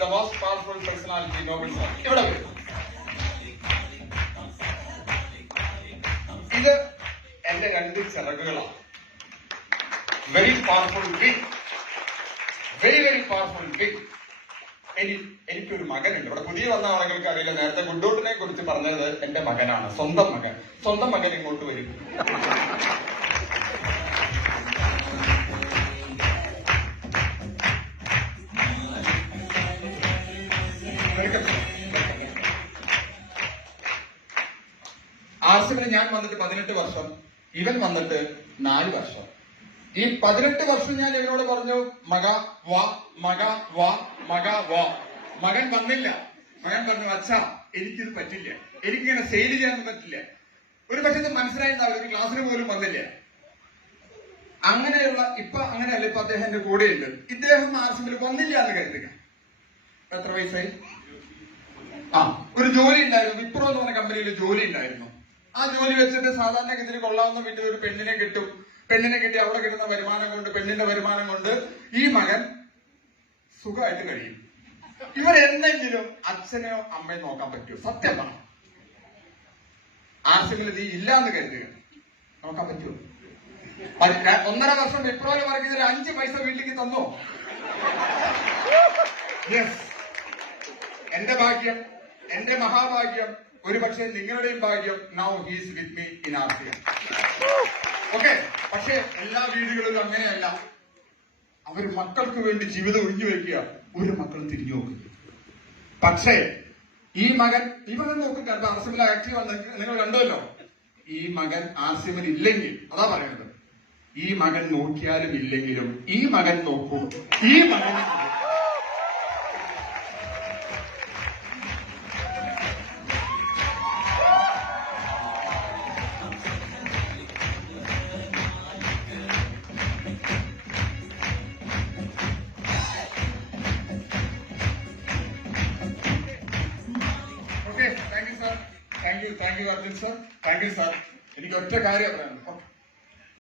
the most powerful personality, Nobel sir. ഇവിടെ വരും. ഇത് എന്റെ രണ്ട് ചിറകുകളാണ്. Very powerful wing, very powerful wing. എനിക്കൊരു മകനുണ്ട്. ഇവിടെ പുതിയ വന്ന ആളുകൾക്ക് അറിയില്ല, നേരത്തെ ഗുഡ്ഡോട്ടിനെ കുറിച്ച് പറഞ്ഞത് എന്റെ മകനാണ്, സ്വന്തം മകൻ. സ്വന്തം മകൻ ഇങ്ങോട്ട് വരും. ആർസിബിന് ഞാൻ വന്നിട്ട് 18 വർഷം, ഇവൻ വന്നിട്ട് 4 വർഷം. ഈ 18 വർഷം ഞാൻ ഇവനോട് പറഞ്ഞു മക വാ, മക വാ, മക വാ. മകൻ വന്നില്ല. മകൻ പറഞ്ഞു അച്ഛാ എനിക്കിത് പറ്റില്ല, എനിക്കിങ്ങനെ സെയിൽ ചെയ്യാൻ പറ്റില്ല. ഒരു പക്ഷേ ഇത് മനസ്സിലായിട്ടുണ്ടാവില്ല, ഒരു ക്ലാസ്സിന് പോലും വന്നില്ല. അങ്ങനെയുള്ള അങ്ങനെയല്ല, ഇപ്പൊ അദ്ദേഹം എന്റെ കൂടെയുണ്ട്. ഇദ്ദേഹം ആർസിബിൽ വന്നില്ല എന്ന് കരുതുക. എത്ര വയസ്സായി? ഒരു ജോലി ഉണ്ടായിരുന്നു, വിപ്രോ എന്ന് പറഞ്ഞ കമ്പനിയിൽ ജോലി ഉണ്ടായിരുന്നു. ആ ജോലി വെച്ചിട്ട് സാധാരണഗതിയിൽ കൊള്ളാവുന്ന വീട്ടിൽ ഒരു പെണ്ണിനെ കിട്ടും. പെണ്ണിനെ കിട്ടി അവിടെ കിട്ടുന്ന വരുമാനം കൊണ്ട്, പെണ്ണിന്റെ വരുമാനം കൊണ്ട് ഈ മകൻ സുഖമായിട്ട് കഴിയും. ഇവർ എന്തെങ്കിലും അച്ഛനെയോ അമ്മയോ നോക്കാൻ പറ്റുമോ? സത്യമാണ്. ആർസിബിൽ നീ ഇല്ലാന്ന് കരുതുക, നോക്കാൻ പറ്റുമോ? 1.5 വർഷം വിപ്രോയിൽ വർക്ക് ചെയ്തിട്ട് 5 പൈസ വീട്ടിലേക്ക് തന്നോ? യെസ്. എന്റെ ഭാഗ്യം, എന്റെ മഹാഭാഗ്യം, ഒരുപക്ഷെ നിങ്ങളുടെയും ഭാഗ്യം. Now he's with me in RCB. Okay. പക്ഷെ എല്ലാ വീടുകളിലും അങ്ങനെയല്ല. അവർ മക്കൾക്ക് വേണ്ടി ജീവിതം ഒഴിഞ്ഞു വെക്കുക. ഒരു മക്കളും തിരിഞ്ഞു നോക്കുക. പക്ഷേ ഈ മകൻ നോക്കുക. ആർസിബിൽ ആക്റ്റീവ് ആണ്, നിങ്ങൾ കണ്ടല്ലോ. ഈ മകൻ ആർസിബിൽ ഇല്ലെങ്കിൽ, അതാ പറയുന്നത്, ഈ മകൻ നോക്കിയാലും ഇല്ലെങ്കിലും ഈ മകൻ നോക്കൂ. ഈ മകൻ thank you Arjun sir. Thank you sir. എനിക്ക് ഒറ്റ കാര്യം പറയാനുണ്ട്.